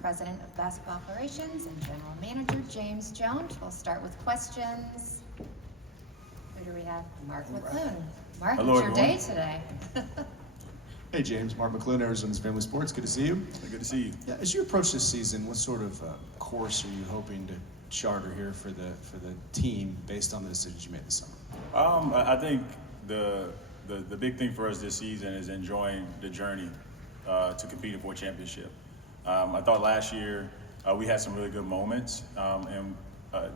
President of Basketball Operations and General Manager James Jones. We'll start with questions. Who do we have? Mark McClune. Mark, Hello, it's your day everyone. today. Hey James, Mark McClune, Arizona's Family Sports. Good to see you. Good to see you. Yeah, as you approach this season, what sort of course are you hoping to charter here for the team based on the decisions you made this summer? I think the big thing for us this season is enjoying the journey to competing for a championship. I thought last year we had some really good moments, and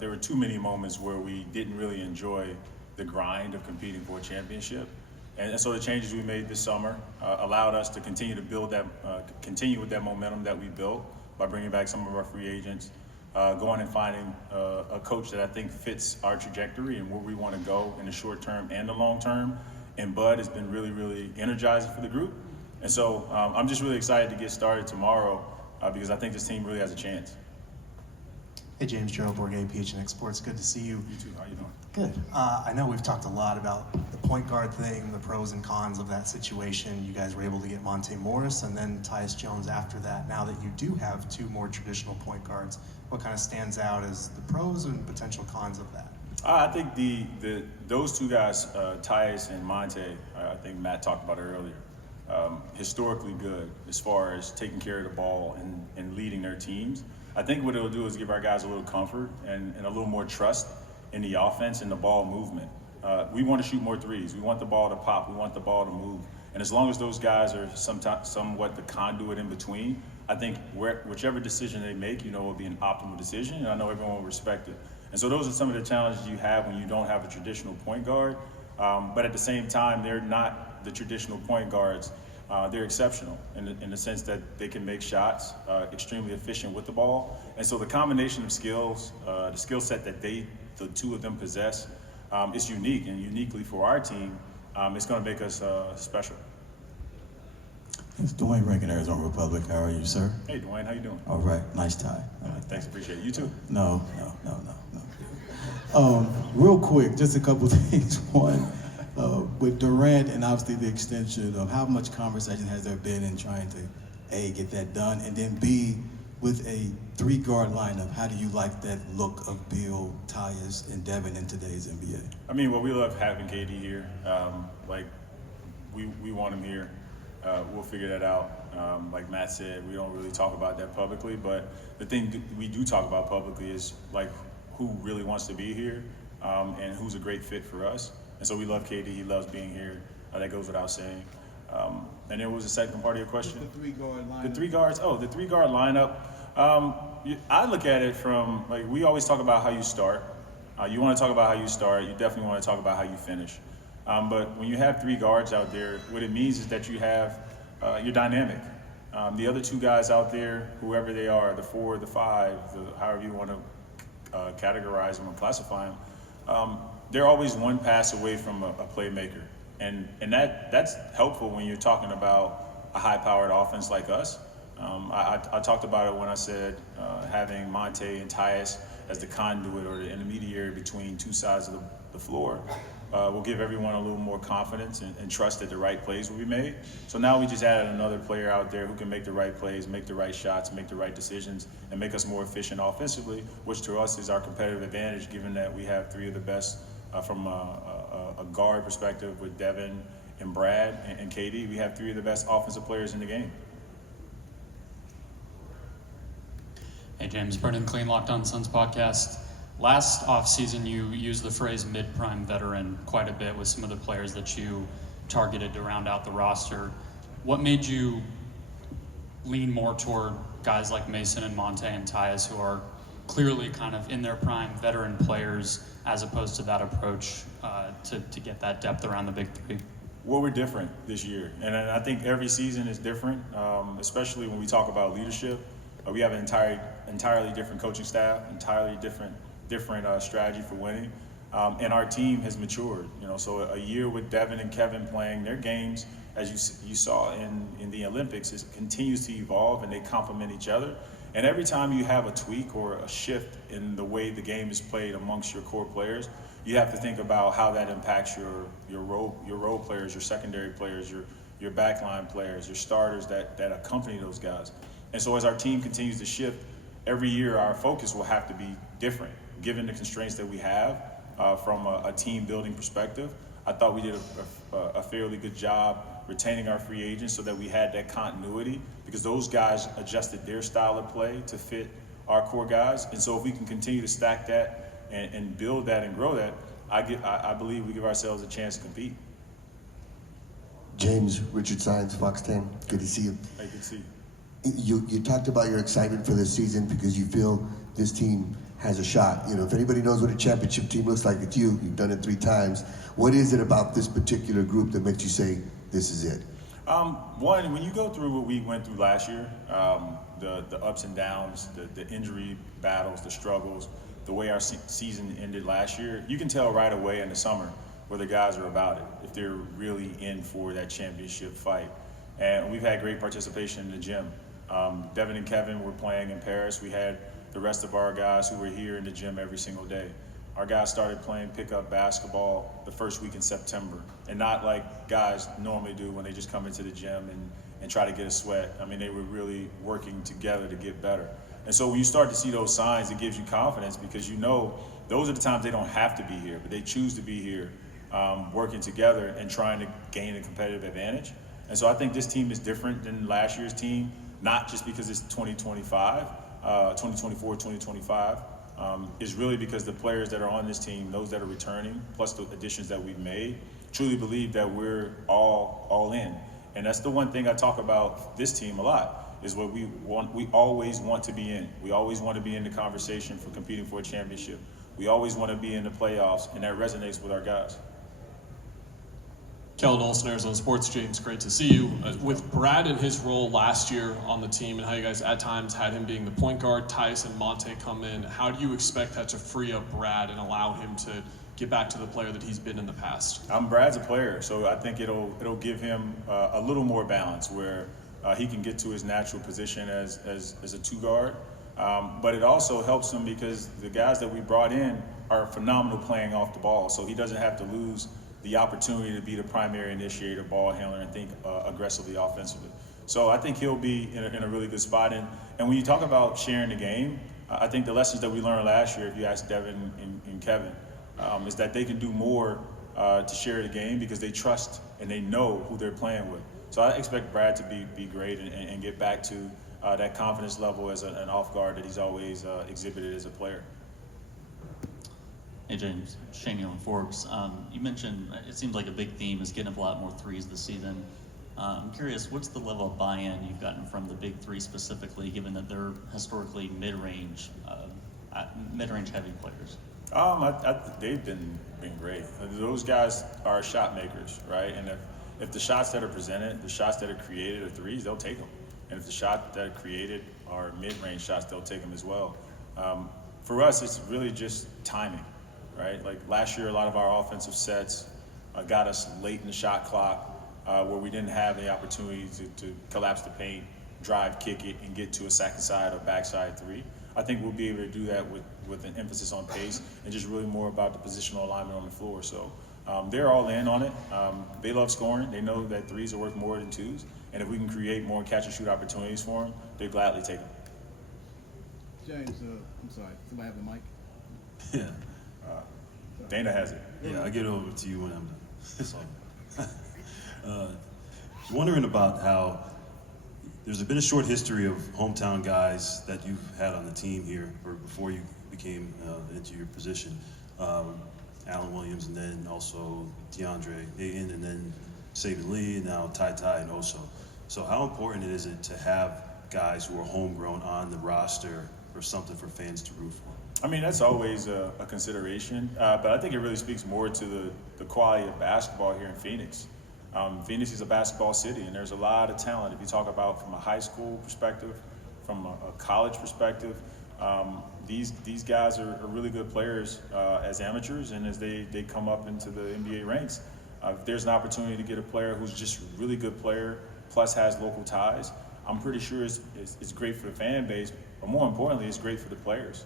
there were too many moments where we didn't really enjoy the grind of competing for a championship. And so the changes we made this summer allowed us to continue to build that, continue with that momentum that we built by bringing back some of our free agents, going and finding a coach that I think fits our trajectory and where we want to go in the short term and the long term. And Bud has been really, really energizing for the group. And so I'm just really excited to get started tomorrow because I think this team really has a chance. Hey James, Gerald Bourget, PHNX Sports. Good to see you. You too. How you doing? Good. I know we've talked a lot about the point guard thing, the pros and cons of that situation. You guys were able to get Monte Morris and then Tyus Jones after that. Now that you do have two more traditional point guards, what kind of stands out as the pros and potential cons of that? I think those two guys, Tyus and Monte, I think Matt talked about it earlier, historically good as far as taking care of the ball and leading their teams. I think what it'll do is give our guys a little comfort and a little more trust in the offense and the ball movement. We want to shoot more threes. We want the ball to pop. We want the ball to move. And as long as those guys are somewhat the conduit in between, I think whichever decision they make, will be an optimal decision, and I know everyone will respect it. And so those are some of the challenges you have when you don't have a traditional point guard. But at the same time, they're not the traditional point guards. They're exceptional in the sense that they can make shots, extremely efficient with the ball. And so the combination of skills, the skill set that the two of them possess, is unique, and uniquely for our team, it's going to make us special. It's Dwayne Rankin, Arizona Republic. How are you, sir? Hey, Dwayne, how you doing? All right, nice tie. Thanks, appreciate it. You too. No. Real quick, just a couple things. One, with Durant and obviously the extension of how much conversation has there been in trying to, A, get that done, and then B, with a three-guard lineup, how do you like that look of Beal, Tyus, and Devin in today's NBA? I mean, well, we love having KD here. We want him here. We'll figure that out. Like Matt said, we don't really talk about that publicly, but the thing we do talk about publicly is like who really wants to be here and who's a great fit for us. And so we love KD. He loves being here. That goes without saying. And then what was the second part of your question? The three-guard lineup. The three guards. Oh, the three-guard lineup. I look at it from, like, we always talk about how you start. You want to talk about how you start. You definitely want to talk about how you finish. But when you have three guards out there, what it means is that you're dynamic. The other two guys out there, whoever they are, the 4, the 5, however you want to categorize them or classify them, they're always one pass away from a playmaker. And that's helpful when you're talking about a high-powered offense like us. I talked about it when I said having Monte and Tyus as the conduit or the intermediary between two sides of the floor will give everyone a little more confidence and trust that the right plays will be made. So now we just added another player out there who can make the right plays, make the right shots, make the right decisions, and make us more efficient offensively, which to us is our competitive advantage given that we have three of the best from a guard perspective with Devin and Brad and KD. We have three of the best offensive players in the game. Hey James, Brendan Clean, Locked On Suns podcast. Last offseason, you used the phrase mid-prime veteran quite a bit with some of the players that you targeted to round out the roster. What made you lean more toward guys like Mason and Monte and Tyus, who are clearly kind of in their prime veteran players, as opposed to that approach to get that depth around the big three? Well, we're different this year, and I think every season is different, especially when we talk about leadership. We have an entirely different coaching staff, entirely different strategy for winning, and our team has matured. So a year with Devin and Kevin playing their games, as you saw in the Olympics, it continues to evolve, and they complement each other. And every time you have a tweak or a shift in the way the game is played amongst your core players, you have to think about how that impacts your role players, your secondary players, your backline players, your starters that accompany those guys. And so as our team continues to shift, every year our focus will have to be different, given the constraints that we have from a team building perspective. I thought we did a fairly good job retaining our free agents so that we had that continuity, because those guys adjusted their style of play to fit our core guys. And so if we can continue to stack that and build that and grow that, I believe we give ourselves a chance to compete. James, Richard Sines, Fox 10. Good to see you. I can see. You talked about your excitement for this season because you feel this team has a shot. You know, if anybody knows what a championship team looks like, it's you. You've done it 3 times. What is it about this particular group that makes you say this is it? One, when you go through what we went through last year, the ups and downs, the injury battles, the struggles, the way our season ended last year, you can tell right away in the summer where the guys are about it, if they're really in for that championship fight. And we've had great participation in the gym. Devin and Kevin were playing in Paris. We had the rest of our guys who were here in the gym every single day. Our guys started playing pickup basketball the first week in September, and not like guys normally do when they just come into the gym and try to get a sweat. I mean, they were really working together to get better. And so when you start to see those signs, it gives you confidence, because you know those are the times they don't have to be here, but they choose to be here, working together and trying to gain a competitive advantage. And so I think this team is different than last year's team, not just because it's 2024, 2025. Is really because the players that are on this team, those that are returning, plus the additions that we've made, truly believe that we're all in. And that's the one thing I talk about this team a lot, is what we want. We always want to be in. We always want to be in the conversation for competing for a championship. We always want to be in the playoffs, and that resonates with our guys. Kellen Olson, Arizona Sports. James, great to see you. With Brad in his role last year on the team and how you guys at times had him being the point guard, Tyus and Monte come in, how do you expect that to free up Brad and allow him to get back to the player that he's been in the past? Brad's a player, so I think it'll give him a little more balance where he can get to his natural position as a 2 guard. But it also helps him because the guys that we brought in are phenomenal playing off the ball, so he doesn't have to lose the opportunity to be the primary initiator, ball handler, and think aggressively offensively. So I think he'll be in a really good spot. And when you talk about sharing the game, I think the lessons that we learned last year, if you ask Devin and Kevin, is that they can do more to share the game because they trust and they know who they're playing with. So I expect Brad to be great and get back to that confidence level as an off guard that he's always exhibited as a player. Hey James, Shane on Forbes. You mentioned it seems like a big theme is getting up a lot more threes this season. I'm curious, what's the level of buy-in you've gotten from the big 3 specifically, given that they're historically mid-range heavy players? They've been great. Those guys are shot makers, right? And if the shots that are presented, the shots that are created are threes, they'll take them. And if the shots that are created are mid-range shots, they'll take them as well. For us, it's really just timing. Right? Like last year, a lot of our offensive sets got us late in the shot clock where we didn't have the opportunity to collapse the paint, drive, kick it, and get to a second side or backside 3. I think we'll be able to do that with an emphasis on pace and just really more about the positional alignment on the floor. So they're all in on it. They love scoring. They know that 3s are worth more than 2s. And if we can create more catch and shoot opportunities for them, they gladly take them. James, I'm sorry, somebody have the mic? Yeah. Dana has it. Yeah, I'll get over to you when I'm done. So, wondering about how there's been a short history of hometown guys that you've had on the team here, or before you became into your position. Alan Williams, and then also DeAndre Ayton, and then Saban Lee, and now Ty and Oso. So how important is it to have guys who are homegrown on the roster or something for fans to root for? I mean, that's always a consideration, but I think it really speaks more to the quality of basketball here in Phoenix. Phoenix is a basketball city, and there's a lot of talent. If you talk about from a high school perspective, from a college perspective, these guys are really good players as amateurs, and as they come up into the NBA ranks. If there's an opportunity to get a player who's just a really good player, plus has local ties, I'm pretty sure it's great for the fan base, but more importantly, it's great for the players.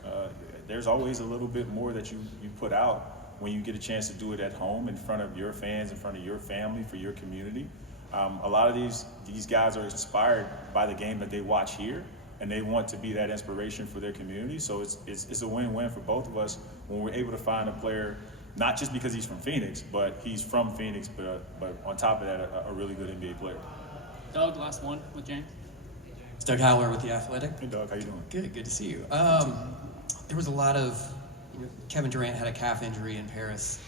There's always a little bit more that you put out when you get a chance to do it at home in front of your fans, in front of your family, for your community. A lot of these guys are inspired by the game that they watch here, and they want to be that inspiration for their community. So it's a win-win for both of us when we're able to find a player, not just because he's from Phoenix, but he's from Phoenix, but on top of that, a really good NBA player. Doug, last one with James. It's Doug Howler with The Athletic. Hey, Doug, how you doing? Good to see you. There was a lot of, Kevin Durant had a calf injury in Paris,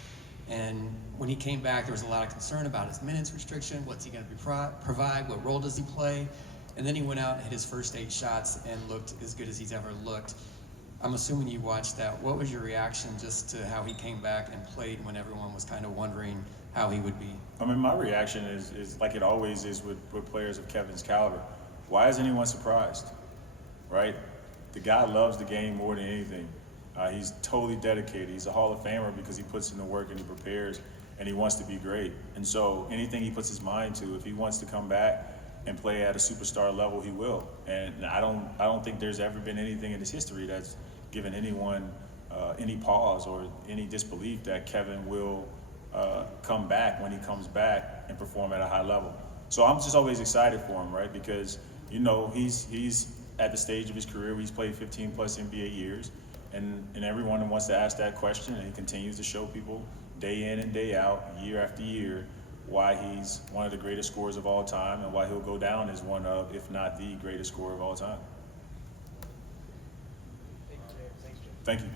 and when he came back, there was a lot of concern about his minutes restriction. What's he going to provide? What role does he play? And then he went out and hit his first 8 shots and looked as good as he's ever looked. I'm assuming you watched that. What was your reaction just to how he came back and played when everyone was kind of wondering how he would be? I mean, my reaction is like it always is with players of Kevin's caliber. Why is anyone surprised, right? The guy loves the game more than anything. He's totally dedicated. He's a Hall of Famer because he puts in the work and he prepares and he wants to be great. And so anything he puts his mind to, if he wants to come back and play at a superstar level, he will. And I don't think there's ever been anything in his history that's given anyone any pause or any disbelief that Kevin will come back when he comes back and perform at a high level. So I'm just always excited for him, right? Because, he's at the stage of his career where he's played 15 plus NBA years. And everyone wants to ask that question, and he continues to show people day in and day out, year after year, why he's one of the greatest scorers of all time and why he'll go down as one of, if not the greatest scorer of all time. Thank you.